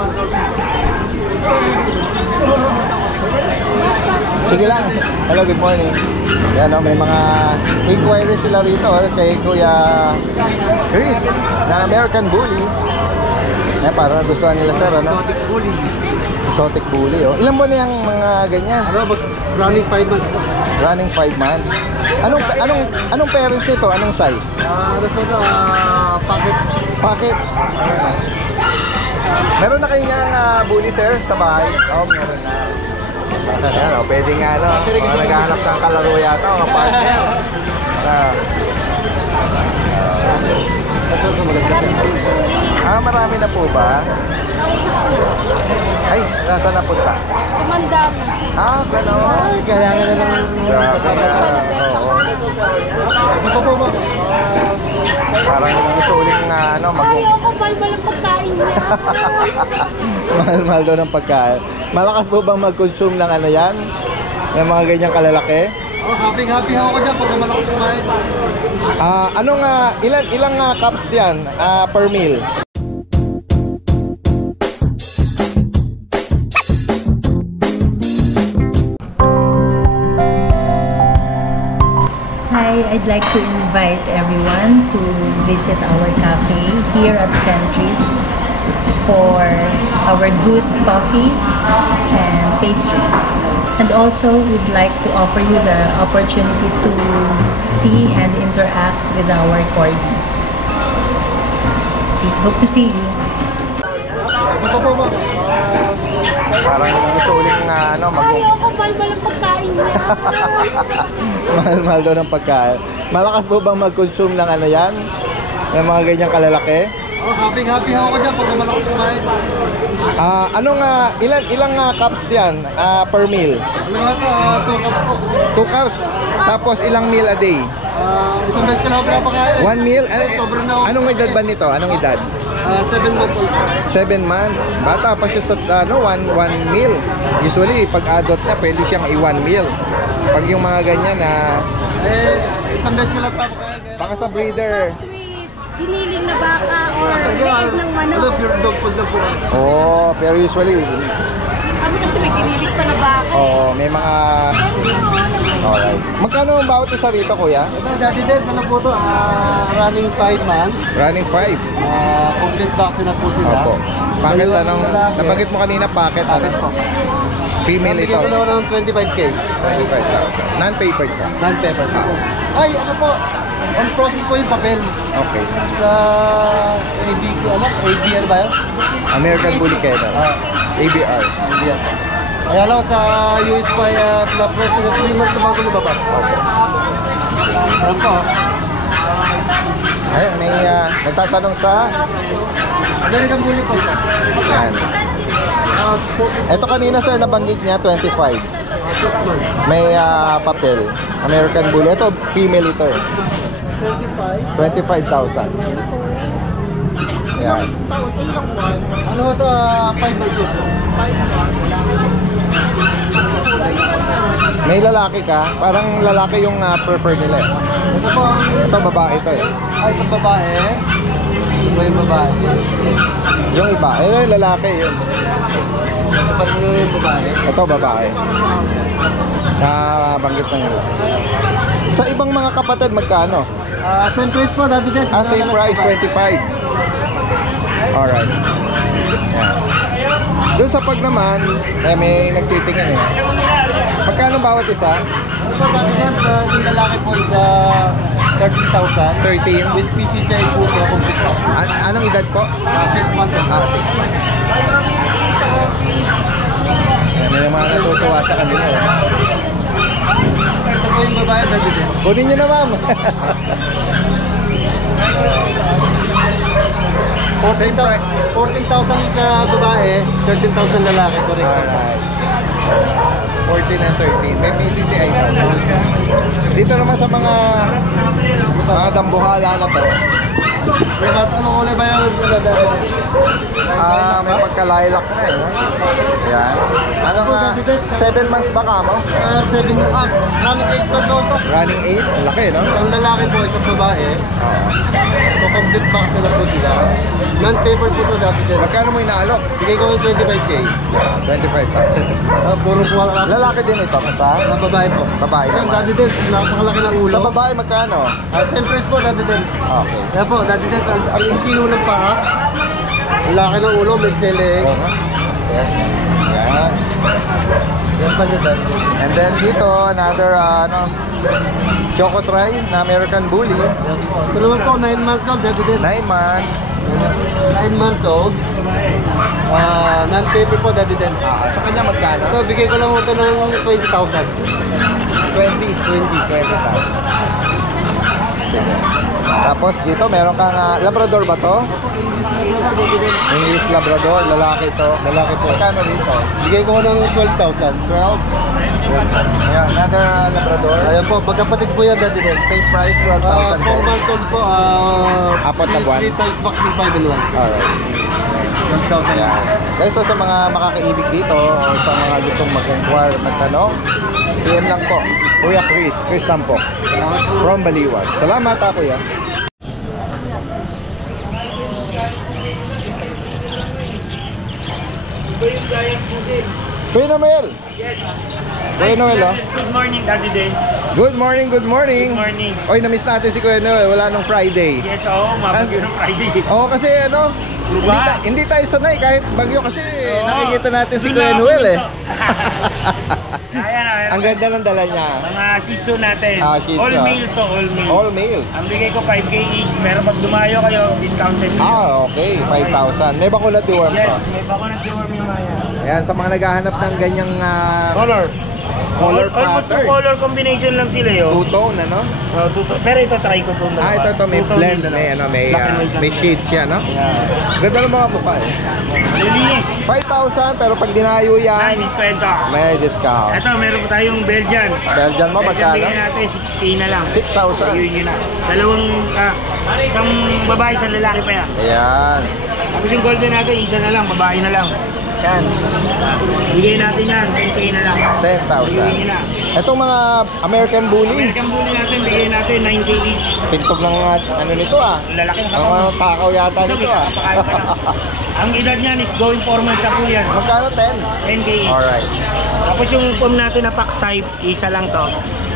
months old. Sige lang. Hello, good morning. Yan, may mga inquiries sila rito kay Kuya Chris na American Bully. Para nagustuhan nila, sir, ano? Exotic bully. Exotic Bully, oh. Ilan buwan na yung mga ganyan? Running 5 months po. Running 5 months. Anong parents ito? Anong size? Pocket. Pocket. Meron na kayo nga bully, sir, sa bahay? Oo, meron na. Ayan, pwede nga, no? Naghahanap ng kalaro yata, mga partner. Marami na po ba? Ay, nasa na punta? Kumandam. Gano'n. Kailangan na lang. Grabe na. Oo. Parang gusto ulit nga, Ayoko, mahal ang pagkain niya. Mahal daw ng pagkain. Malakas po bang mag-consume ng ano yan? Ng mga ganyang kalalaki? Happy ako dyan pag malakas kumain. Ilang cups yan per meal? Hi, I'd like to invite everyone to visit our cafe here at Centris for our good coffee and pastries. And also, we'd like to offer you the opportunity to see and interact with our corgis. Hope to see you. Parang gusto ulit nga, Ayoko, mahal ang pagkain niya. Mahal daw ng pagkain. Malakas po bang mag-consume ng ano yan? Ng mga ganyang kalalaki? Happy ako dyan pag malakas kumain. Ilang cups yan per meal? 2 cups po. 2 cups? Tapos ilang meal a day? Isang beses ko lang pinapakain. 1 meal? Sobrang na. Anong edad ba nito? Anong edad? 7 months old. 7 months. Bata pa siya sa one meal. Usually, pag adult na, pwede siyang i-1 meal. Pag yung mga ganyan na... Isang beses ko lang pinapakain. Baka sa breeder. Sweet. Hiniling na baka or leeg ng manok. Pure dog food lang po. Pero usually... Kami kasi may hiniling pa na baka. may mga... Alright. Magkano ang bawat isa rito, kuya? Ito, Daddy Des, ano po ito? Running 5 months. Running 5. Complete vaccine na po sila. Opo. Packet nabanggit mo kanina, packet po. Female ito. Bigyan ko lang ng 25K. 25,000. Non-papered ka? Non-paper. Ay, ano po? On process po yung papel. Okay. Sa ABR ba yun? American Bully Kennel. ABR. ABR. Kaya lang sa US pa na-president 3 months na bago lumabas. Ano po? Ayun, may nagtatanong sa... American Bully po ito. Yan. Ito kanina, sir, nabanggit niya 25. 6 months. May papel. American Bully. Ito, female ito eh. 25. 25,000. Yan. Ano ito? 5 months old. May lalaki ka? Parang lalaki yung prefer nila eh. Ito po. Ito, babae ito eh. Ay, sa babae. Iba yung babae. Yung iba, yung lalaki yun. Kapag yung babae. Ito, babae. Banggit na nila. Sa ibang mga kapatid, magkano? Same price po, Daddy Des. Same price, 25. Alright. Yan. Doon sa pag naman, may nagtitingin eh. Magkano bawat isa? Ano po, Daddy Des? Yung lalaki po isa 13,000. 13. With PCCI po ito, complete po. Anong edad po? 6 months old. 6 months. May mga natutuwa sa kanila eh. Ito po yung babae, Daddy Des. Kunin nyo na, ma'am. 14,000 sa babae, 13,000 lalaki. Correct. Alright. 14 and 13. May PCCI na. Dito naman sa mga dambuhala na to. Anong kulay ba yung May nagka-lilac na eh. Ayan. Ano nga, 7 months ba ka mo? 7 months. Running 8 months also. Running 8? Laki, no? Isang lalaki po, isang babae. So complete box na lang po sila. Non-paper po to dati din. Magkano mo inaalok? Bigay ko ng 25K. 25,000. Puro po ang Lalaki din ito, kasa? babae po. Babae Ayan, naman. dati din. Napakalaki ng ulo. Sa babae, magkano? Same price po dati din. Okay. Kaya po, dati din. Ang isino ng paa. Ang laki ng ulo, may leg. Oo nga. Ayan. Ayan. Yan pa siya dati. And then dito, another, Choco Try na American Bully. Ito naman po, 9 months old dati din. 9 months. 9 months old. Non-paper po dati din. Sa kanya magkano? Ito, bigay ko lang ito ng 20,000. 20,000. Sige. Tapos dito, meron kang Labrador ba to? English Labrador, lalaki to. Lalaki po. Magkano rito? Bigay ko ng 12,000. 12. Ayan, another Labrador. Ayan po, magkapatid po yan dati din. Same price, 12,000 4 din. months old po. Apat na buwan. 3 times vaccine 5 in 1. Alright. 12,000 Ayan. Guys, so sa mga makakaibig dito o sa mga gustong mag-inquire, magtanong, PM lang po. Kuya Chris Tampok from Baliwag. Salamat Kuya. Kuya Noel. Yes. Kuya Noel, oh. Good morning, Daddy Dance. Good morning, good morning. Good morning. Oy, na-miss natin si Kuya Noel. Wala nung Friday. Yes, oo, mabagyo ng Friday. Oo, kasi ano, Diba? hindi tayo sanay kahit bagyo kasi Oo. nakikita natin si Doon Kuya na ako Noel eh. dito. Ayan, ayan. Ang ganda ng dala niya. Mga Shih Tzu natin. Shih Tzu. All male to, all male. All males. Ang bigay ko 5K each. Meron pag dumayo kayo, discounted nyo. Okay, 5,000. May bakulat deworm Yes, pa. may bako ng deworm yung mga yan. Ayan, sa mga naghahanap ng ganyang Color. color Almost two pattern. color combination lang sila yun. Two-tone, ano? Pero ito try ko itong Ito, may blend, may shade siya, no? Ganda ng mga mukha eh. Linis. 5,000, pero pag dinayo Ay, yan, diskwento. may discount. Ito, meron po tayong Belgian. Belgian mo, Belgian magkano? bigyan natin 6K na lang. 6,000. Ayun yun na. Isang babae, isang lalaki pa yan. Ayan. Tapos yung golden natin, isa na lang, babae na lang. Yan. Bigay natin yan, 10K na lang. 10,000. Bigay na. Itong mga American Bully, American Bully natin, bigay natin 9K each. pintog ng ano nito ah. Ang lalaki na Ang mga takaw yata nito ah. Ang edad niyan is going 4 months na po yan. Magkano 10? 10K each. Alright. Tapos yung form natin na Pax type, isa lang to.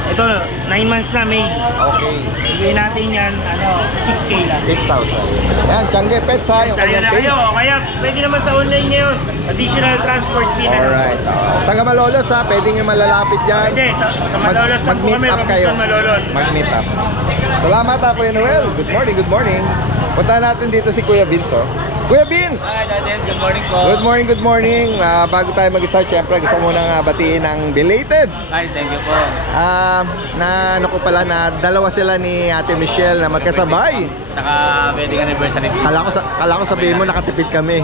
Ito, 9 months na male. Okay. Bigay natin yan, 6K lang. 6,000. Ayan, Tiangge Pets ha, yung Tayo kanyang na page. kayo, kaya pwede naman sa online ngayon. Additional transport fee na. Alright. Taga Malolos ha, pwede nyo malalapit dyan. Pwede, sa Malolos lang po Mag-meet kami, up kayo. Robinson Malolos. Mag-meet up. Salamat ha, Kuya Noel. Good morning, good morning. Punta natin dito si Kuya Vince, oh. Kuya Vince! Hi, Daddy. Good morning po. Good morning, good morning. Bago tayo mag-start, syempre gusto ko munang batiin ang belated. Hi, thank you po. Na ano ko pala na dalawa sila ni Ate Michelle na magkasabay. Naka wedding anniversary. Kala ko sabihin mo nakatipid kami.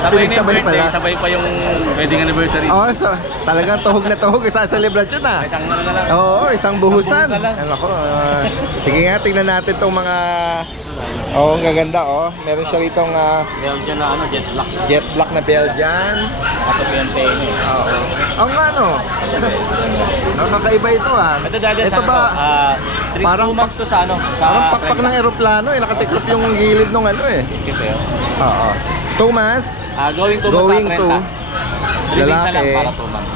Sabay na yung Sabay birthday, pala. sabay pa yung wedding anniversary. Oh, so talagang tuhog na tuhog sa celebration na. Isang na lang. Oo, isang buhusan. Isang buhusan lang. Ano ko, sige nga, tingnan natin itong mga... Oo, ang gaganda, oh. Meron siya ritong Belgian na jet black. jet black na Belgian. Nakatabi ang tenga. Oo. Ang ano, nakakaiba ito ah. Ito, Daddy, Ito ba, parang 2 months to sa ano? Sa parang pakpak ng eroplano eh. Nakatiklop yung gilid ng ano eh. Oo. 2 months, Going to Going Basta to 30. Lalaki. lalaki. Lang para 2 months.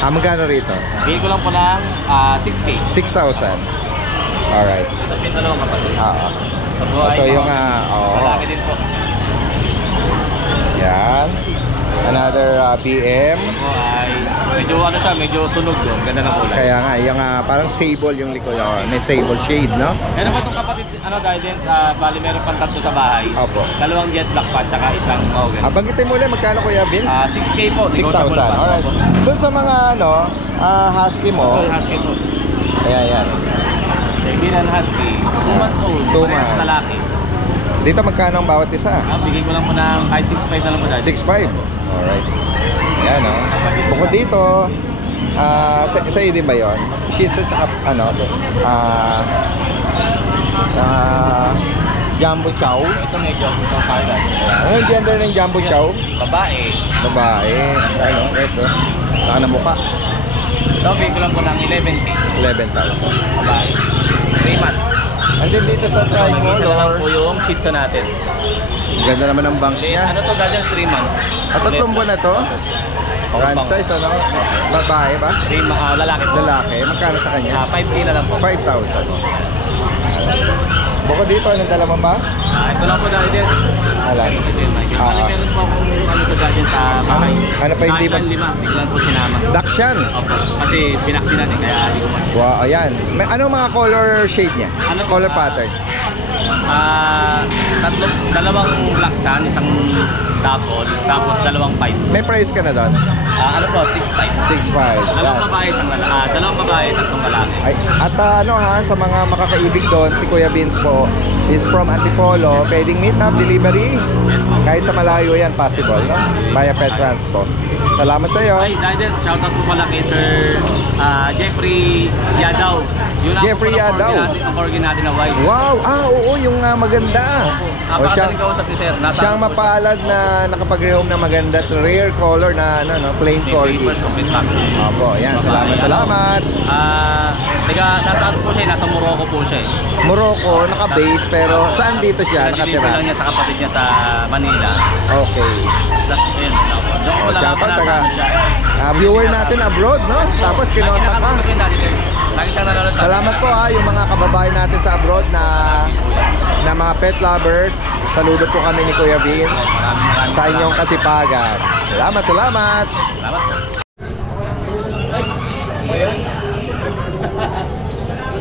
Magkano rito? Bigay ko lang po ng 6K. 6,000. Alright. Tapos yung dalawang kapatid. Oo. Ito Ito yung, oo. Lalaki din po. Yan. Another BM. Ito ay medyo ano siya, medyo sunog doon. Ganda ng kulay. Kaya nga, yung parang sable yung likod. Oh, may sable shade, no? Meron pa itong kapatid, dahil din, bali meron pang tatlo sa bahay. Opo. Dalawang jet black pa, tsaka isang Morgan. Banggitin mo ulit, magkano Kuya Vince? 6K po. 6,000. Alright. Doon sa mga, husky mo. Husky po. Ayan, yan. Siberian Husky. 2 months old. 2 Parehas months. lalaki. Dito magkano ang bawat isa? Bigay ko lang po ng kahit 6.5 na lang po dahil. 6,500. Alright. Ayan, oh. Bukod dito, sa iyo din ba yun? Shih Tzu tsaka, Jumbo Chow. Ito medyo gusto ko kaya. Anong gender ng Jumbo Chow? Babae. Babae. Ano, eso. Saka na mukha. Ito, bigyan ko lang po ng 11K. 11,000. Babae. 3 months. Andin dito sa Ito, mag-isa na lang tricolor. po yung Shih Tzu natin. Ganda naman ng bangs niya. Ano to, guardians 3 months. At tatlong buwan na to? Grand size, ano? Babae ba? Lalaki po. Lalaki. Magkano sa kanya? 5K na lang po. 5,000. Bukod dito, anong dala mo ba? Ito lang po dahil din. Wala. Meron po akong ano sa guardian sa bahay. Ano pa hindi Dashan ba? 5, biglan po sinama. Dakshan. Opo. Kasi pinaksinan eh, kaya hindi ko mas. Wow, ayan. Anong mga color shade niya? Ano po, Color pattern? Dalawang black tan, isang double, tapos dalawang pipe. May price ka na doon? Ano po, 6'5". 6,500. Dalawang babae, isang lalaki. Dalawang babae, tatlong lalaki. Ay, at ano ha, sa mga makakaibig doon, si Kuya Vince po is from Antipolo. Pwedeng meet up, delivery. Kahit sa malayo yan, possible, no? Via Pet Transpo. Salamat sa iyo. Ay, dahil shoutout po pala kay Sir Jeffrey Yadaw. Yun ang Jeffrey Yadaw. Ang corgi natin na white. Wow! Oo, yung maganda. O Napakadaling kausap ni Sir. siyang mapalad na nakapag-rehome na maganda at rare color na ano, no, plain corgi. Papers, complete vaccine. Opo, yan. Salamat. Teka, nasa ano po siya, nasa Morocco po siya. Morocco, naka-base, pero saan dito siya Nag-deliver nakatira? lang niya sa kapatid niya sa Manila. Okay. That's it. Doon ko lang Dapat ako taga viewer natin abroad, no? Tapos kinontak ka. Lagi siyang nanonood sa Salamat po ha, yung mga kababayan natin sa abroad na mga pet lovers. Saludo po kami ni Kuya Vince sa inyong kasipagan. Salamat. Salamat.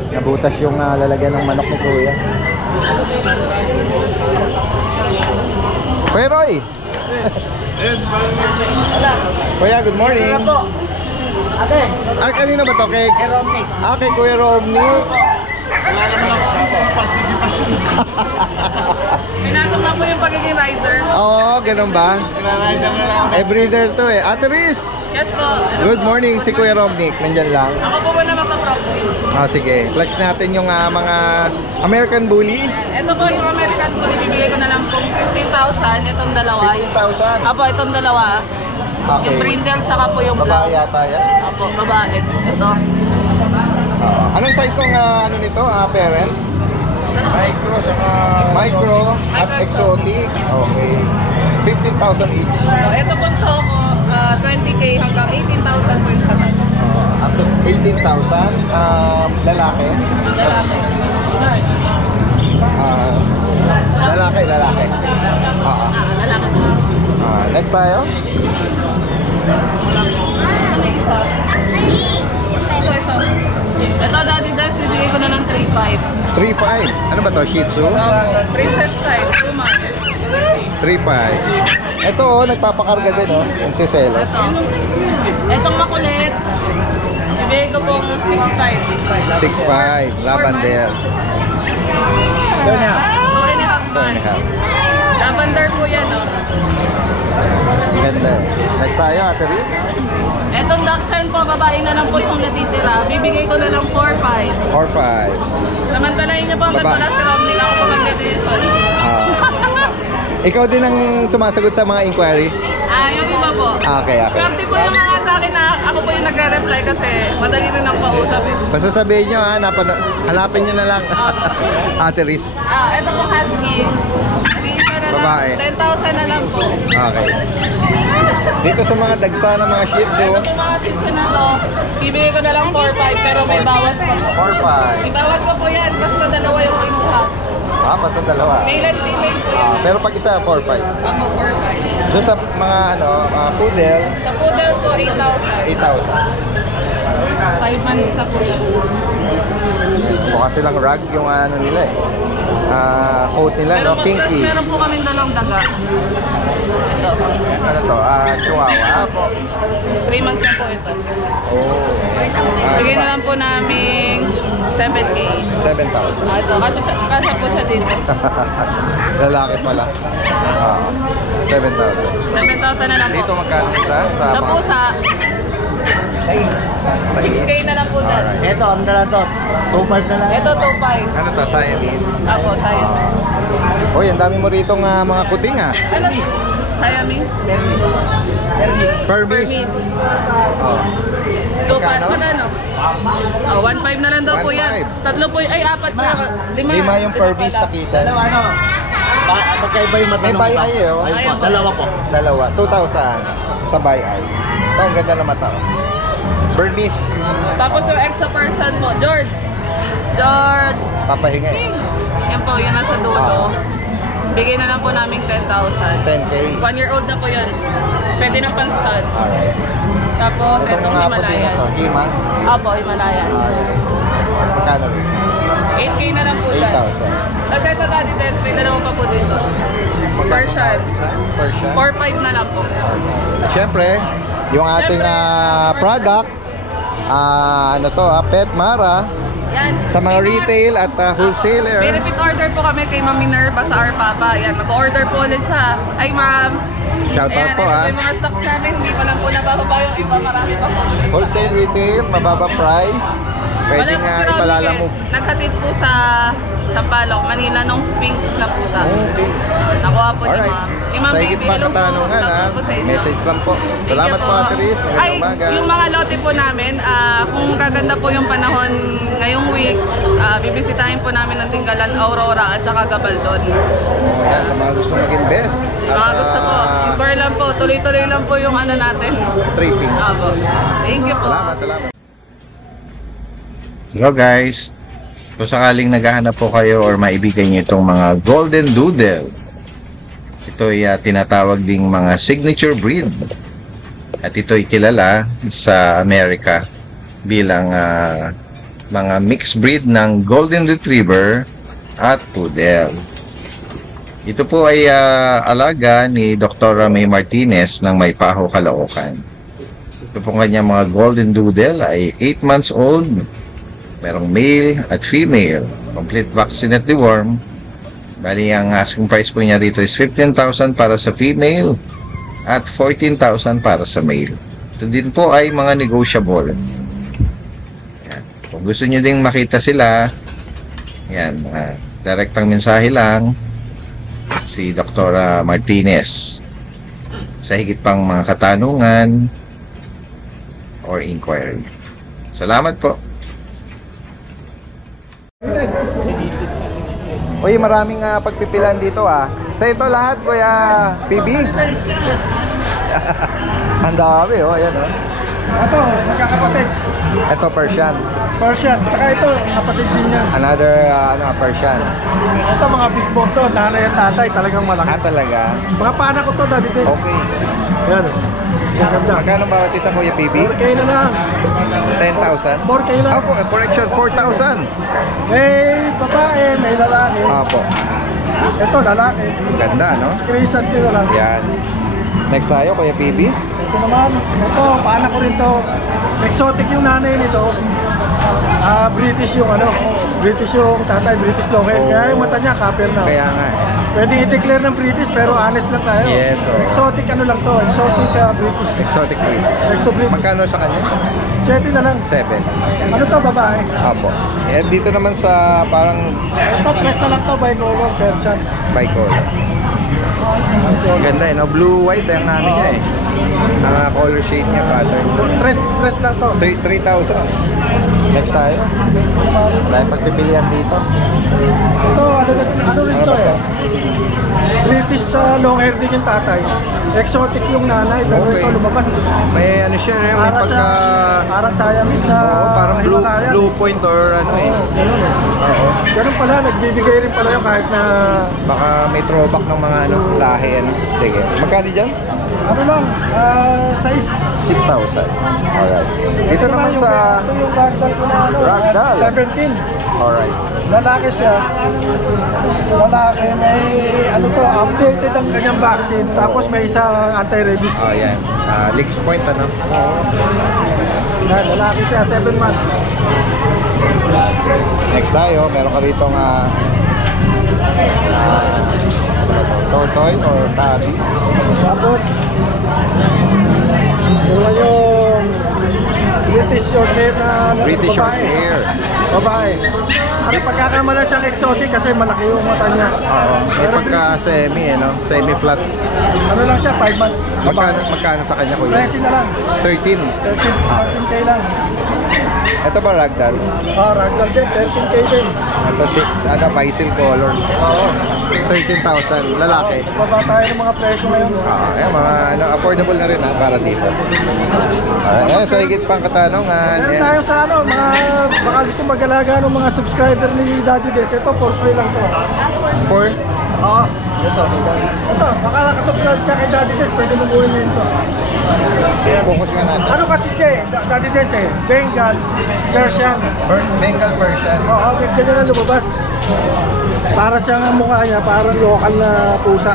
Nabutas yung lalagyan ng manok ni Kuya. Kuya Roy! Kuya, good morning. Kanina ba to? Kay Romney. Kay Kuya Romney. Pinasok na po yung pagiging rider. Oo, ganun ba? Everyday to eh. Ate Riz! Yes po. Good morning, si Kuya Romney. Nandyan lang. Ako po muna magpa-proxy. Sige. Flex natin yung mga American Bully. Ito po yung American Bully. Bibigay ko na lang po 15,000. Itong dalawa. 15,000. Apo, itong dalawa. Yung Okay. brindle tsaka po yung Babae black. yata yan. Apo, babae. Ito. Anong size ng ano nito, parents? Micro at exotic. Okay. 15,000 each. Ito po choco. 20K hanggang 18,000 po yung sa Up to 18,000. Lalaki. lalaki. Lalaki. Lalaki po. Next tayo. Ano yung isa? Ito. Ito, Daddy Dance, bibigay ko na ng 3,500. 3,500. Ano ba to? Shih Tzu? Princess type, 2 months. 3,500. Ito nagpapakarga din yung siselos. Ito. Itong makulit, bibigay ko pong 6,500. 6,500. Lavender. 2.5 months. Lavender po yan, oh. Ganda. Next tayo, Ate Riz. Itong Dachshund po, babae na lang po yung natitira. Bibigay ko na lang 4,500. 4,500. Samantalahin niyo po hanggang Baba. wala si Romney, ako po mag-decision. Ikaw din ang sumasagot sa mga inquiry? Yung iba po. Okay. Swerte po yung mga sa akin na ako po yung nagre-reply kasi madali rin ang pausap eh. Basta sabihin nyo hanapin nyo na lang. Ate Riz. Ito po husky. Nag-iisa na Babae. lang. 10,000 na lang po. Okay. Dito sa mga dagsa ng mga Shih Tzu, Ito po mga shih tzu na to. Bibigay ko na lang 4,500 pero may bawas pa po. 4,500. May bawas pa po yan. Basta dalawa yung kinuha. Basta dalawa. Male and female po yan. Pero pag isa, 4,500. Ako 4,500. Doon sa mga poodle, Sa poodle po 8,000. 8,000. 5 months na po yan. Mukha silang rug yung nila eh. Coat nila, Pero no? po, Pinky. meron po kaming dalang daga. Ito. Ano to? Chihuahua. 3 months na po ito. Oh. Bigay na lang po namin 7K. 7,000. Ito, kasya po siya dito. Lalaki pala. 7,000. 7,000 na lang Dito po. magkano isa? Sa mga- pusa, sa 6K na lang po dyan. Alright. Ito, ano na lang to? 2.5 na lang. Ito, 2,500. Ano to? Siamese? Ako, tayo. Uy, ang dami mo rito mga kuting ah. Ano? Siamese? Permis. Permis. Oh. Magkano? Magkano? Oh, 1.5 na lang daw po 1.5. yan. Tatlo po, ay apat na. Lima yung Permis nakita. Magkaiba yung mata May ng buy mata. eye oh. Ayun po. Dalawa po. Dalawa. 2,000 sa buy eye. Ito, ang ganda na mata oh. Permis. Tapos yung extra person po, George. George. Papahinga eh. King. Yan po, yun nasa dulo. Bigay na lang po namin 10,000. 10K. 1-year-old na po yun. Pwede ng pan-stud. Alright. Tapos Itong itong mga puti na Himalayan. to. Hima. Opo, Himalayan. Magkano rin? 8K na lang po dyan. 8,000. Tapos ito Daddy Des, may dalawa pa po dito. Persian. Persian. 4.5 na lang po. Siyempre, yung ating product, ano to, Pet Mara, Yan. sa mga retail at wholesaler. May repeat order po kami kay Ma'am Minerva sa Arpapa. Yan, mag-order po ulit siya. Ay ma'am. Shout out Ayan, po ito ah. po yung mga stocks namin. Hindi pa lang po nabababa yung iba. Marami pa po. Wholesale retail, mababa price. Pwede Wala po nga si Romy ipalala eh. mo. Naghatid po sa Sampaloc, Manila, nung Sphinx na pusa. Okay. Nakuha po ni Alright. Ma'am. Yung Ma'am Sa higit Baby, pa hello po. katanungan Shout ha. out po sa inyo. Message lang po. Thank Salamat you po Ate Riz. Ay, Magandang umaga. yung mga lote po namin, kung gaganda po yung panahon ngayong week, bibisitahin po namin ng Tinggalan, Aurora at saka Gabaldon. Ayan, sa mga gusto mag-invest. Mga gusto po, inquire lang po, tuloy-tuloy lang po yung ano natin. Tripping. Apo. Thank you po. Salamat. Hello guys. Kung sakaling naghahanap po kayo or maibigan nyo itong mga Golden Doodle, ito ay tinatawag ding mga signature breed. At ito ay kilala sa Amerika bilang mga mixed breed ng Golden Retriever at Poodle. Ito po ay alaga ni Dr. May Martinez ng Maypaho, Caloocan. Ito po kanyang mga Golden Doodle ay 8 months old. Merong male at female. Complete vaccine at deworm. Bali, ang asking price po niya rito is 15,000 para sa female at 14,000 para sa male. Ito din po ay mga negotiable. Yan. Kung gusto niyo ding makita sila, yan, direktang mensahe lang si Dr. Martinez sa higit pang mga katanungan or inquiry. Salamat po. Uy, maraming pagpipilan dito ah. Sa ito lahat, Kuya PB. Ang dami oh, ayan oh. Ito, magkakapatid. Ito Persian. Persian. Tsaka ito, kapatid din niya. Another Persian. Ito, mga big bone to. Nanay at tatay, talagang malaki. Talaga. Mga panak ko to, Daddy Des. Okay. Ayan. Ang ganda. Magkano bawat isa, Kuya PB? 4K na lang. 10,000? 4K lang. Correction, 4,000. May babae, may lalaki. Apo. Ito, lalaki. Ganda, no? Crescent din na lang. Yan. Next tayo, Kuya PB. Ito naman, ito, paanak ko rin to. Exotic yung nanay nito. British yung British yung tatay, British long hair. Kaya yung mata niya, copper na. Kaya nga. Pwede i-declare ng British pero honest lang tayo. Yes, oh. Exotic lang to, exotic British. Exotic breed. Exo British. Magkano sa kanya? 7 na lang. 7. Ano to, babae? Apo. Eh, dito naman sa parang Ito, press na lang to, bicolor version. bicolor. Ang ganda eh, no? Blue-white ang ano niya eh. Color shade niya, pattern. Press lang to. 3,000. Next tayo. Dahil pagpipilian dito. Ito, ano rin Ano to ba to? eh. British long hair din yung tatay. Exotic yung nanay, pero Okay. ito lumabas. May ano siya, may Para pagka... siya, parang Siamese na parang Himalayan. blue point or ano eh. Oo, ganun eh. Oo. Ganun pala, nagbibigay rin pala yung kahit na Baka may throwback ng mga lahi ano. Sige. Magkano dyan? ano lang, size. 6,000. Alright. Dito naman sa... Ito yung ragdoll ko na Ragdoll. 17. Alright. Lalaki siya. Lalaki, may updated ang kanyang vaccine. Tapos may isang anti-rabies. Oh, yan. Legs point ano. Yan, lalaki siya, 7 months. Next tayo, meron ka rito nga tortoise or tabby. Tapos, yung British short hair na British short babae. hair. Babae. Ano pagkakamala siyang exotic kasi malaki yung mata niya. Oo. May pagka-semi, no? Semi-flat. Ano lang siya, 5 months. Magkano sa kanya, kuya? Presi na lang. 13. 13K lang. Ito ba ragdoll? Ragdoll din, 13K din. Ito 6, Bicil color. Oo. 13,000. Lalaki. Baba tayo ng mga presyo ngayon. Ayan, mga affordable na rin para dito. Ayan, sa higit pang katanungan. Meron tayo sa baka gusto mag-alaga ng mga subscriber ni Daddy Des. Ito, for free lang to. For? Oo. Ito, baka nakasubscribe ka kay Daddy Des, pwede mo buhin na ito. Focus nga natin. Ano kasi siya Daddy Des Bengal, Persian. Bengal version. Oo, ganyan na lumabas. Para siyang ang mukha niya, parang local na pusa.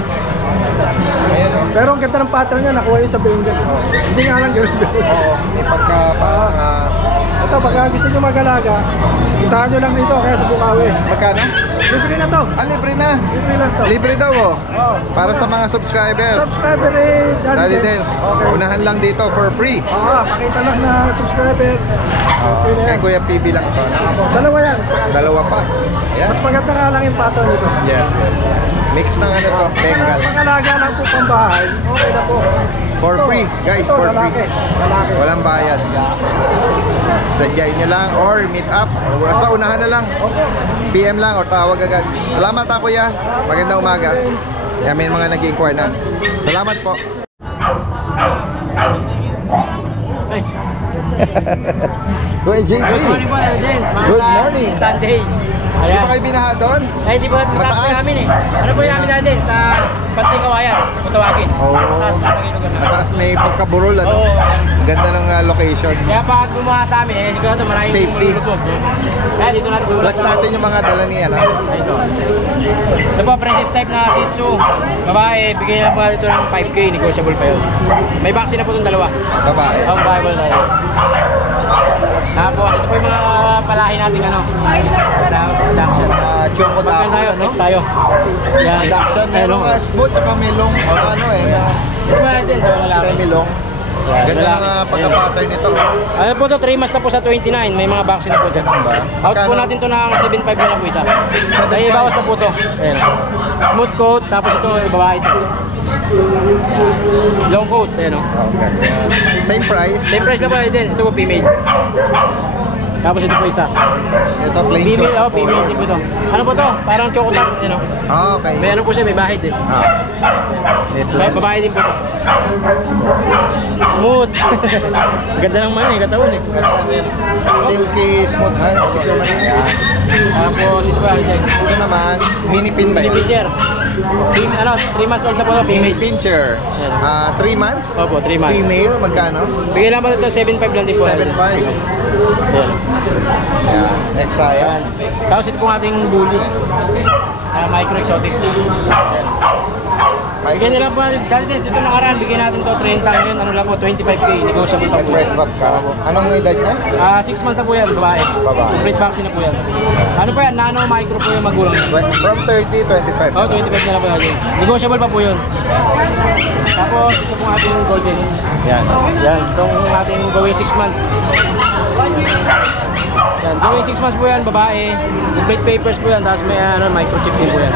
Ayan, o. Pero ang ganda ng pattern niya, nakuha yun sa Bengal. Hindi nga lang gano'n. Oo, may pagka... Ito, pagka gusto nyo mag-alaga, puntahan nyo lang dito, kaya sa Bukawi. Magkano? Libre na to. Libre na. Libre lang to. Libre daw, oh. Oo. Para sa mga subscriber. Subscriber Daddy Des. Des. Okay. Unahan lang dito for free. Oo, pakita lang na subscriber. Okay na Kay yan. Kuya PB lang to. Dalawa yan. Dalawa pa. Ayan. Mas maganda nga lang yung pattern nito. Yes. Mix ng ano to, Bengal. Pag-alaga lang po pambahay, okay na po. For free, guys, Ito, for lalaki. free. Lalaki. Walang bayad. Sadyain nyo lang or meet up. Basta unahan na lang. PM lang or tawag agad. Salamat ha, kuya. Magandang umaga. Yan, may mga nag-inquire na. Salamat po. Kuya JP. Good morning po, James. Good morning. Sunday. Di ba kayo binaha doon? Ay, di po mataas Mataas. po namin eh. Ano po namin natin sa Panting Kawayan, kung tawagin. Oo. Mataas po namin lugar namin. Mataas, may pagkaburol, ano? Oo. Ganda ng location. Kaya pag gumawa sa amin, sigurado maraming Safety. lumulubog. Kaya dito natin sa Flex natin yung mga dala niya, no? Ito. Ito po, princess type na Shih Tzu. Babae, bigyan na po ito ng 5K, negotiable pa yun. May vaccine na po itong dalawa. Babae. Ang babae po tayo. Tapos, ito po yung mga palahin natin production. Choco Pagkan tayo, tayo, no? next tayo. Yan. Production, meron Ayun, mga smooth, tsaka may long, ano eh, ito po natin sa mga lalaki. semi-long. Ganda lalaki. ng pagka-pattern nito. Ano po to, 3 months na po sa 29. May mga vaccine na po dyan. Out po natin to ng 7.5 na po isa. Dahil bawas pa po to. Ayan. Smooth coat, tapos ito, babae ito. Long coat, ayan o. Oh, ganda. Same price. Same price lang po din. Ito po female. Tapos ito po isa. Ito plain Female, choco. female din po to. Ano po to? Parang chocolate, ayan o. Okay. May ano po siya, may bahid eh. May plan. Babae din po to. Smooth. Ganda ng man eh, katawan eh. Silky smooth, ha? Superman. Ayan. Tapos ito pa, dyan. Ito naman, mini pin ba Mini yun? pincher. 3 months old na po to, Mini female. pincher. 3 months? Opo, 3 months. Female, magkano? Bigyan lang po ito, 7.5 lang din po. 7.5. Ayan. Ayan. Next tayo. Ayan. Tapos ito pong ating bully. Micro exotic. Ayan. Bigyan nila po natin, dati dito nakaraan, bigyan natin to 30 ngayon, ano lang po, 25K, negotiable pa po. Press wrap ka. Anong edad niya? 6 months na po yan, babae. Babae. Complete vaccine na po yan. Ano po yan, nano micro po yung magulang. From 30, 25. Oh, 25 na lang po natin. Negotiable pa po yun. Tapos, ito po ating golden. Yan. Yan, itong ating going 6 months. Yan, going 6 months po yan, babae. Complete papers po yan, tapos may microchip din po yan.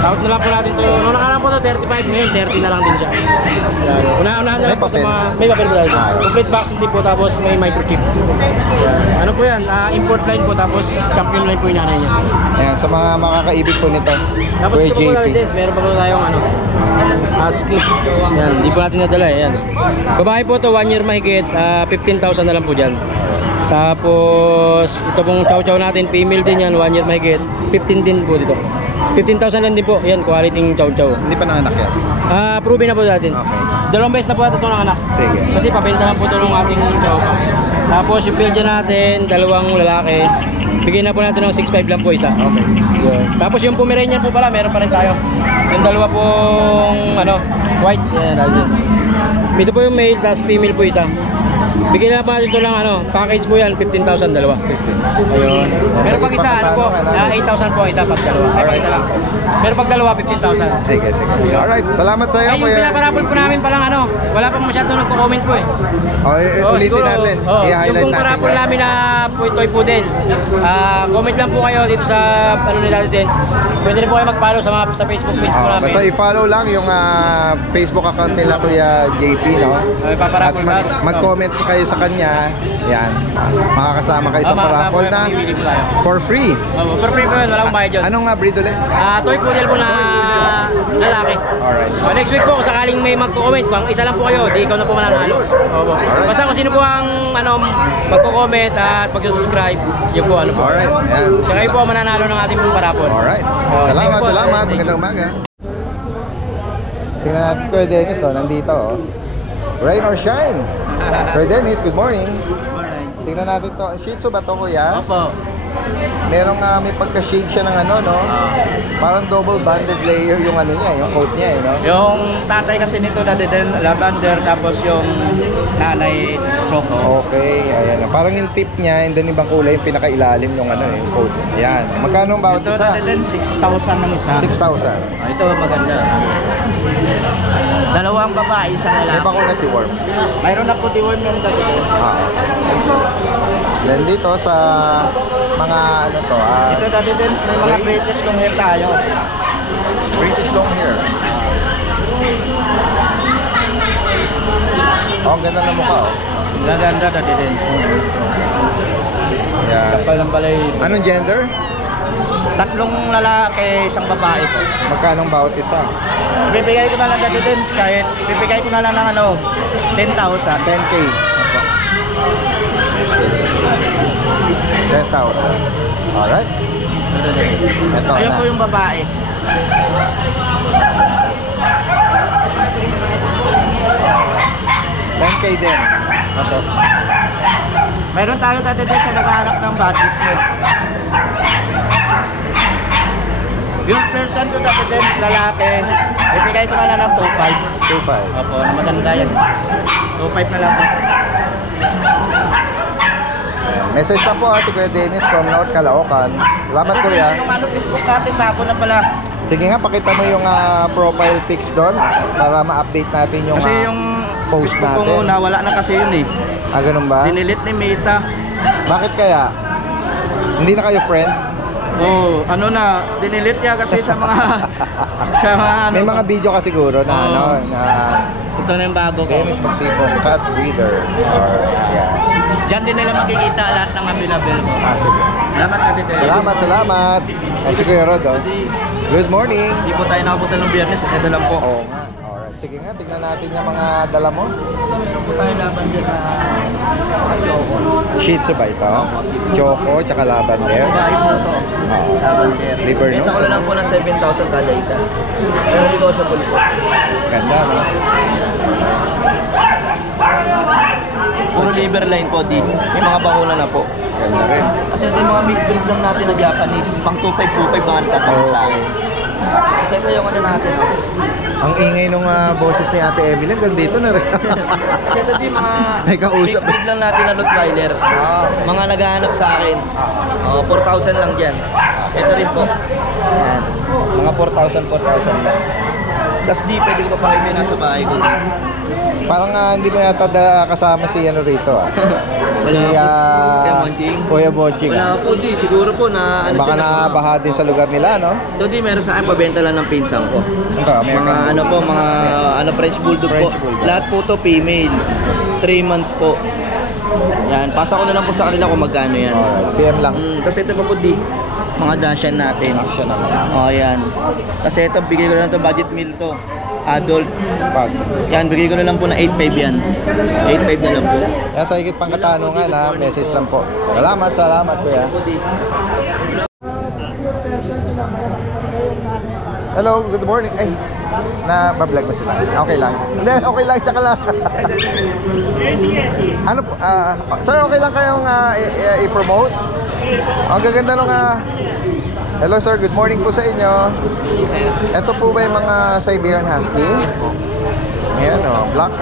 Out na lang po natin to. Noong nakaraan po to 35, ngayon 30 na lang din siya. Yan. Unahan na lang po sa mga, may papel po tayo. Complete vaccine din po, tapos may microchip. Yan. Ano po yan, import line po, tapos champion line po yung nanay niya. Ayan, sa mga makakaibig po nito. Tapos Kuya ito po JP. natin, meron pa po tayong husky. Yan, hindi po natin nadala eh. Yan. Babae po to 1 year mahigit, 15,000 na lang po dyan. Tapos ito pong chow chow natin, female din yan, 1 year mahigit, 15 din po dito. 15,000 lang din po, yan, quality chow chow. Hindi pa nanganak yan. Proven na po natin. Okay. 2 beses na po ito ng anak. Sige. Kasi pabenta lang po ito ng ating chow chow. Tapos yung Belgian natin, 2 lalaki. Bigyan na po natin ng 6.5 lang po isa. Okay. Yun. Tapos yung Pomeranian po pala, meron pa rin tayo. Yung 2 pong white. Yan, ito po yung male, tapos female po isa. Bigyan na pa natin ito lang package po yan, 15,000 dalawa. 15. Ayun. Pero Sige, pag isa, po, pagkatanong, 8,000 po isa pag dalawa. Ay, isa lang po. Pero pag dalawa, 15,000. Sige. Alright, salamat sa iyo, Ay, yung Kuya. pinaparapol po namin palang wala pa masyadong nagko-comment po eh. Ulitin natin. I-highlight yung natin. parapol namin na Toy Poodle. Comment lang po kayo dito sa nila Dance. Pwede rin po kayo mag-follow sa Facebook page po namin. Basta i-follow lang yung Facebook account nila Kuya JP, no? Ay, At paparapol mag-comment kayo sa kanya. Yan. Makakasama kayo sa parapol na for free. For free po yun, walang bayad yun. Anong breed ulit? Toy Poodle po na lalaki. Alright. Next week po, kung sakaling may magko-comment, kung isa lang po kayo, di ikaw na po mananalo. Opo. Basta kung sino po ang magko-comment at mag-subscribe, yun po po. Alright. Yan. Kaya kayo po ang mananalo ng ating pong parapol. Alright. Thank you po. Salamat. Magandang umaga. Tingnan natin Kuya Dennis, nandito. Rain or shine. Kuya Dennis, good morning. Tingnan natin to. Shih Tzu ba to, Kuya? Opo. Merong may pagka-shade siya ng no? Parang double banded layer yung niya, yung coat niya, no? Yung tatay kasi nito dati din lavender, tapos yung nanay choco. Okay, ayan. Parang yung tip niya, and then ibang kulay yung pinakailalim yung yung coat. Ayan. Magkano ang bawat Ito isa? dati din 6,000 ng isa. 6,000. Ito maganda. Dalawang babae, isang May lalaki. bako na tiworm. Mayroon na po deworm yung dati din. Then dito sa mga Ito dati din, may mga British long hair tayo. British long hair. Ang ganda ng mukha, Gaganda dati din. Ayan. Kapal ng balay. Anong gender? Tatlong lalaki, isang babae po. Magkano ang bawat isa? Ibibigay ko na lang dati din, kahit ibibigay ko na lang ng 10,000. 10K. 10,000. Alright. Ito Ayun na. po yung babae. 10K din. Opo. Meron tayo dati din sa naghahanap ng budget mo. Yung person ko dati din sa lalaki, ibigay ko na lang ng 2,500. 2,500. Opo, maganda yan. 2,500 na lang po. Message na po si Kuya Dennis from North Caloocan. Salamat Kuya. Yung Facebook natin, tapo na pala. Sige nga, pakita mo yung profile pics doon para ma-update natin yung, Kasi yung post Facebook ko natin. muna, wala na kasi yun eh. Ganun ba? Dinilit ni Meta. Bakit kaya? Hindi na kayo friend? Oh, dinilit niya kasi sa mga May mga video ka siguro na na ito na yung bago ko. Dennis Magsipong cat breeder. Alright, yeah. Diyan din nila makikita lahat ng available ko. Sige. Salamat Ate Tere. Salamat. Ay, si Kuya Rod, Good morning. Hindi po tayo nakapunta ng biyernes, ito lang po. Oo nga. Alright, sige nga, tignan natin yung mga dala mo. Meron po tayo laban dyan sa Choco. Shih Tzu ba ito? Choco, tsaka lavender. Bahay po ito. Lavender. Liver Ito nose, ko lang po ng 7,000 kada isa. Pero hindi ko siya po. Ganda, no? Puro liver line po, di. May mga bakuna na po. Ganda rin. Kasi ito yung mga mixed breed lang natin na Japanese. Pang 2,525 mga nagtatanong sa akin. Kasi ito yung natin. Ang ingay nung boses ni Ate Emily, hanggang dito na rin. Kasi ito din mga May kausap. mixed breed lang natin na Rottweiler. Mga naghahanap sa akin. 4,000 lang dyan. Ito rin po. Yan. Mga 4,000 lang. Tapos di, pwede ko pa pakita yung nasa bahay ko. Parang hindi mo yata kasama si rito si Kuya Monching. Kuya Monching. Wala po di, siguro po na Baka nabaha din sa lugar nila, no? Ito di, meron sa akin pabenta lang ng pinsan ko. Ito, American Mga French Bulldog French po. Bulldog. Lahat po to female. 3 months po. Yan, pasa ko na lang po sa kanila kung magkano yan. Alright, PM lang. Tapos ito pa po di, mga dashan natin. Dashan naman. Yan. Kasi ito, bigay ko na lang to budget meal to. Adult. Pag. Yan, bigay ko na lang po na 8,500 yan. 8,500 na lang po. Yan, sa higit pang katanungan, message lang po. Salamat, Kuya. Hello, good morning. Ay, na-vlog na sila. Okay lang. Hindi, okay lang, tsaka lang. Ano po, sir, okay lang kayong i-promote? Ang gaganda nung hello sir, good morning po sa inyo. Ito po ba yung mga Siberian Husky? Yes po. Ayan, black,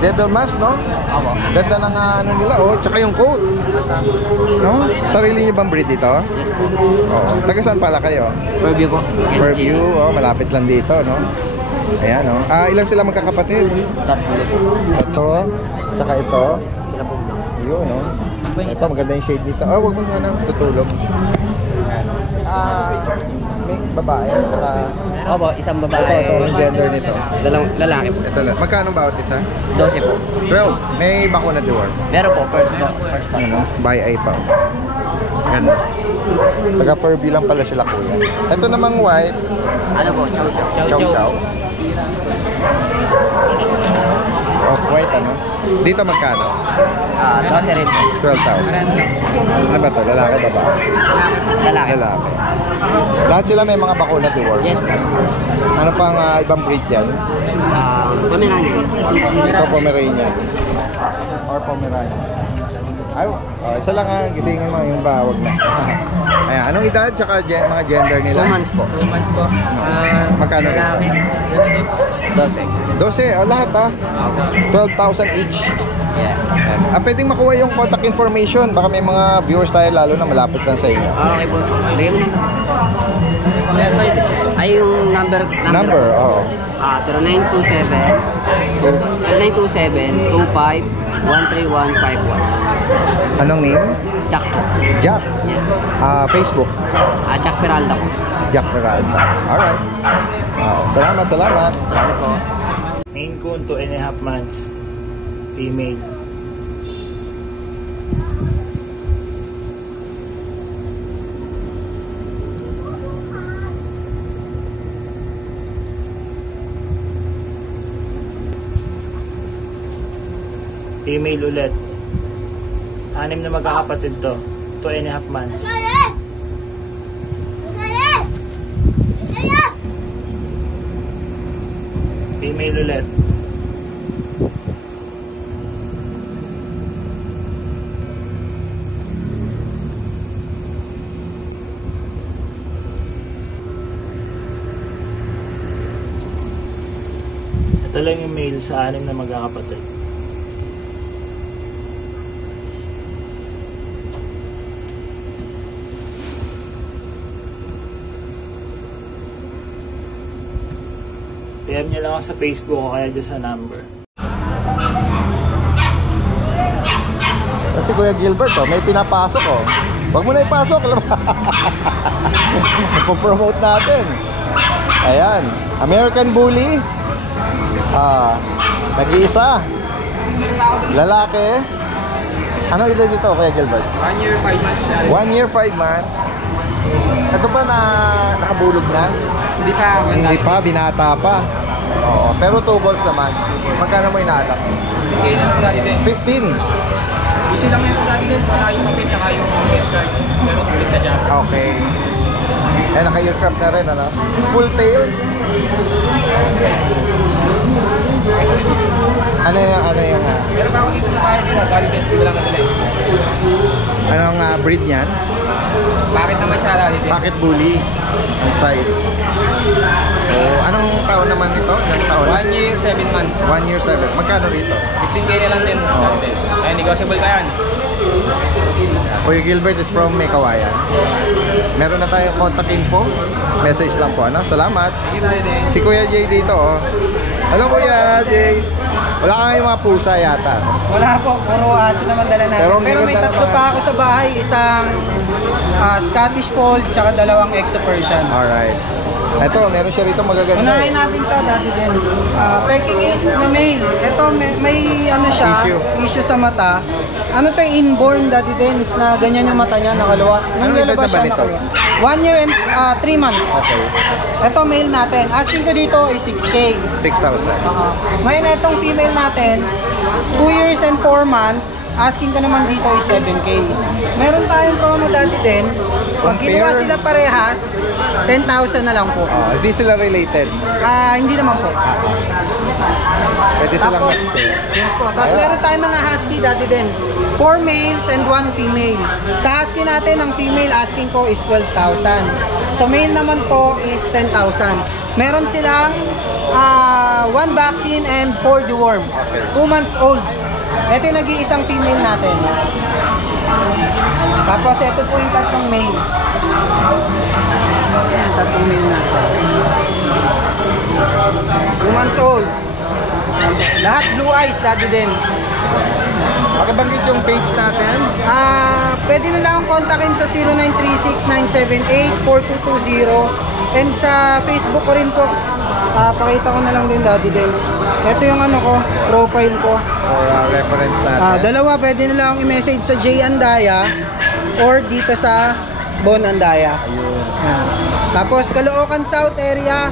Devil Mask, no? Opo. Ganda ng ano nila, oh. Tsaka yung coat. No? Sarili niyo bang breed dito? Yes po. Oo. Taga saan pala kayo? Purview po. Fairview, oh. Malapit lang dito, no? Ayan, oh. Ilan sila magkakapatid? Tatlo po. Ito. Tsaka ito. Sila po lang. Yun, no? Ito, maganda yung shade dito. Huwag mo nga tutulog. Ayan. May babae. Tsaka Opo, isang babae. ito, ang gender nito. Lalaki po. Ito lang. Magkano bawat isa? 12 po. 12. May bakuna dewar. Meron po, first po. First po. Ano? By eye pa. Ganda. Taga Furby lang pala sila kuya. Ito namang white. Ano po? Chow chow. Chow chow. Off-white ano? Dito magkano? 12 rin po. 12,000. Ano ba to? Lalaki, babae? Lalaki. Lalaki. Lahat sila may mga bakuna dewar. Yes po. Ano pang ibang breed yan? Pomeranian. Ito Pomeranian. Or Pomeranian. Ay, isa lang gisingin mo yung bawag na. Ayan, anong edad tsaka mga gender nila? 2 months po. 2 months po. Magkano rin? 12. 12, lahat 12,000 each. Yes. Ayan. Pwedeng makuha yung contact information. Baka may mga viewers tayo lalo na malapit lang sa inyo. Okay po. Bigyan mo na. Ay, yung number. Oo. 0927-25-13151. Anong name? Jack po. Jack. Yes po. Facebook. Jack Peralta po. Jack Peralta. Alright. Salamat. Salamat po. Main Coon 2.5 months. Female. Female ulit. 6 na magkakapatid to. 2.5 months. Female ulit. Ito lang yung male sa 6 na magkakapatid. PM nyo lang ako sa Facebook o kaya dyan sa number. Kasi Kuya Gilbert, may pinapasok, Huwag mo na ipasok. Ipopromote natin. Ayan. American Bully. Nag-iisa. Lalaki. Ano edad dito, Kuya Gilbert? 1 year, 5 months. 1 year, 5 months. Ito ba nakabulog na? Hindi pa. Hindi pa, binata pa. Oo, pero 2 balls naman. Magkano mo inaanak? 15. Kasi lang yung dati din, wala yung mapit na yung head guard. Pero kulit na dyan. Okay. Naka-earcraft na rin, ano? Full tail? Ano yung Pero ako dito na kaya nila, dali din, wala ka dali. anong breed niyan? Bakit naman siya dali din? Pocket Bully. Ang size. Anong taon naman ito? Ilang taon? 1 year, 7 months. 1 year, 7. Magkano rito? 15K na lang din. Ay, negotiable pa yan. Kuya Gilbert is from Mekawayan. Meron na tayong contact info. Message lang po, ano? Salamat. Si Kuya Jay dito, Hello, Kuya Jay. Wala ka ngayong mga pusa yata. Wala po, puro aso naman dala natin. Pero Pero may meron tatlo naman. pa ako sa bahay, isang Scottish Fold, tsaka 2 Exo Persian. Alright. Ito, meron siya rito magaganda. Unahin natin to, Daddy Dens. Peking is na male. Ito, may ano siya, issue sa mata. Ano to, inborn, Daddy Dens, na ganyan yung mata niya, nakalawa. Nung Anong edad lalabas na ba siya, nito? nakalawa. 1 year and 3 months. Okay. Ito, male natin. Asking ko dito is 6K. 6,000. Ngayon, itong female natin, 2 years and 4 months, asking ka naman dito is 7K. Meron tayong promo, Daddy Dens. Pag Compare. ginawa sila parehas, 10,000 na lang po. Hindi sila related. Hindi naman po. Pwede silang Tapos, mas... yes po. Tapos meron tayong mga husky, Daddy Dens. 4 males and 1 female. Sa husky natin, ang female asking ko is 12,000. Sa male naman po is 10,000. Meron silang 1 vaccine and 4 deworm. 2 months old. Ito yung nag-iisang female natin. Tapos ito po yung tatlong male. Ayan, tatlong male natin. 2 months old. Lahat blue eyes, Daddy Dens. Pakibanggit yung page natin. Pwede na lang akong kontakin sa 0936-978-4220. And sa Facebook ko rin po. Pakita ko na lang din, Daddy Dens. Ito yung ano ko, profile ko. For reference natin. Dalawa, pwede na lang akong i-message sa J Andaya or dito sa Bon Andaya. Ayun. Tapos, Caloocan South area,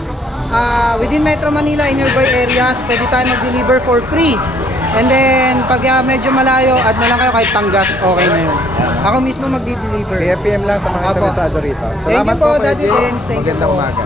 within Metro Manila, in nearby areas, pwede tayo mag-deliver for free. And then, pag medyo malayo, add na lang kayo kahit Panggas, okay na yun. Ako mismo magdi-deliver. PM lang sa mga interesado rito. Thank you Salamat po, Kuya Daddy Jay. Dens. Thank you Magandang po. umaga.